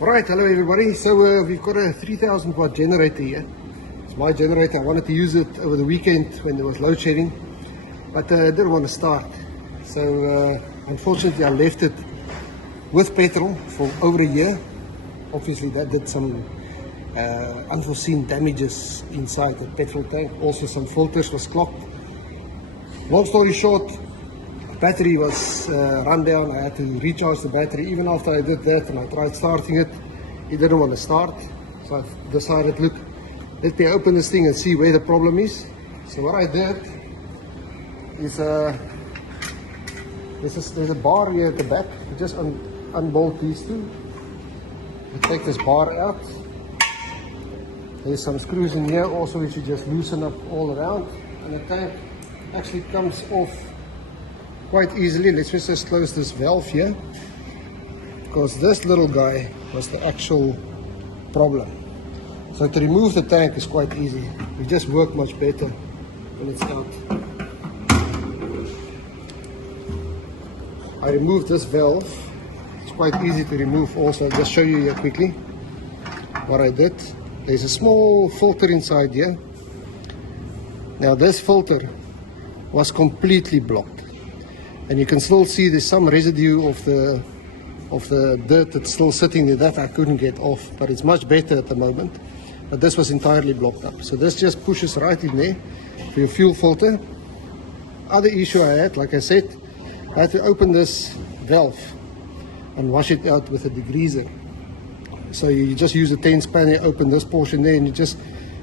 Right, hello everybody. So we've got a 3000 watt generator here. It's my generator. I wanted to use it over the weekend when there was load shedding, but I didn't want to start. So unfortunately I left it with petrol for over a year. Obviously that did some unforeseen damages inside the petrol tank. Also some filters was clogged. Long story short, battery was run down. I had to recharge the battery. Even after I did that and I tried starting it, it didn't want to start. So I decided, look, let me open this thing and see where the problem is. So what I did is there's a bar here at the back. You just unbolt these two. You take this bar out. There's some screws in here also which you just loosen up all around, and the tank actually comes off quite easily. Let's just close this valve here, because this little guy was the actual problem. So to remove the tank is quite easy. It just works much better when it's out. I removed this valve. It's quite easy to remove also. I'll just show you here quickly what I did. There's a small filter inside here. Now this filter was completely blocked, and you can still see there's some residue of the dirt that's still sitting there that I couldn't get off, but it's much better at the moment. But this was entirely blocked up, so this just pushes right in there for your fuel filter. Other issue I had, like I said, I had to open this valve and wash it out with a degreaser. So you just use a 10 spanner, open this portion there, and you just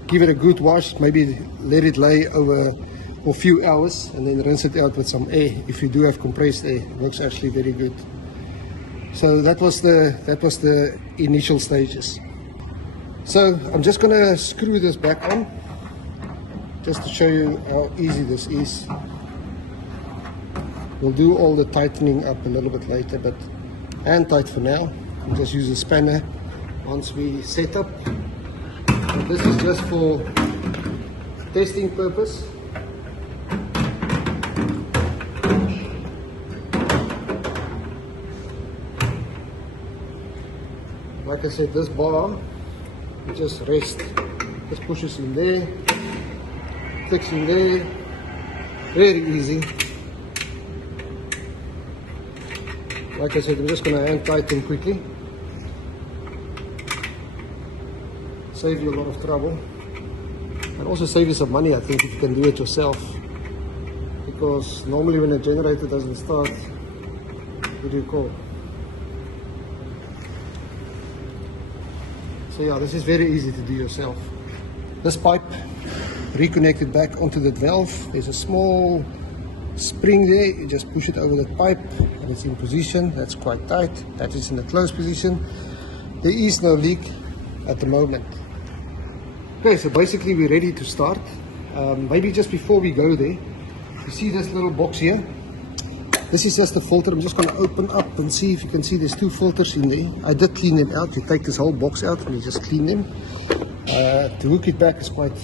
give it a good wash. Maybe let it lay over for a few hours and then rinse it out with some air. If you do have compressed air, it works actually very good. So that was the initial stages. So I'm just gonna screw this back on just to show you how easy this is. We'll do all the tightening up a little bit later, but hand tight for now. We'll just use a spanner once we set up. And this is just for testing purpose. Like I said, this bar, you just rest, just pushes in there, clicks in there, very easy. Like I said, I'm just going to hand tighten quickly, save you a lot of trouble, and also save you some money, I think, if you can do it yourself, because normally when a generator doesn't start, what do you call? So yeah, this is very easy to do yourself. This pipe, reconnected back onto the valve. There's a small spring there. You just push it over that pipe and it's in position. That's quite tight. That is in a closed position. There is no leak at the moment. Okay, so basically we're ready to start. Maybe just before we go there, you see this little box here? This is just the filter. I'm just going to open up and see if you can see there's two filters in there. I did clean them out. You take this whole box out and you just clean them. To hook it back is quite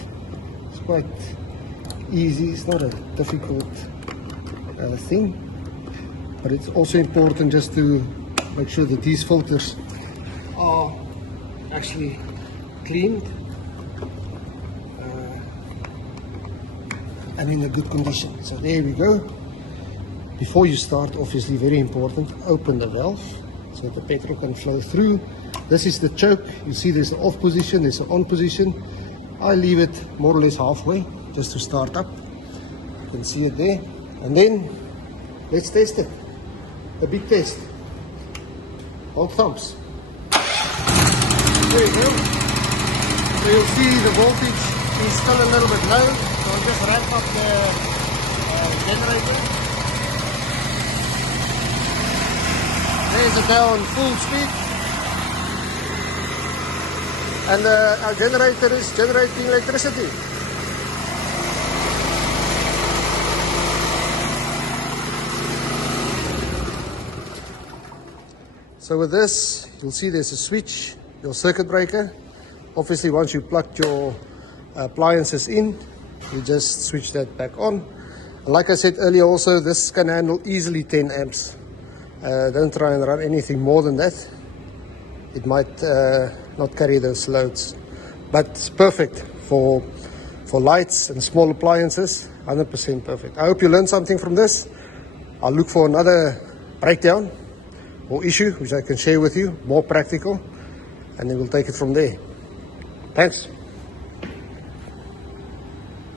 easy. It's not a difficult thing, but it's also important just to make sure that these filters are actually cleaned and in a good condition. So there we go. Before you start, obviously very important, open the valve so that the petrol can flow through. This is the choke. You see there's an off position, there's an on position. I leave it more or less halfway just to start up. You can see it there. And then let's test it. A big test. Both thumbs. There you go. So you'll see the voltage is still a little bit low. So I'll just ramp up the generator. There's it now on full speed, and our generator is generating electricity. So with this, you'll see there's a switch, your circuit breaker. Obviously once you plugged your appliances in, you just switch that back on. And like I said earlier also, this can handle easily 10 amps. Don't try and run anything more than that. it might not carry those loads. But it's perfect for lights and small appliances. 100% perfect. I hope you learned something from this. I'll look for another breakdown or issue which I can share with you, more practical, and then we'll take it from there. Thanks.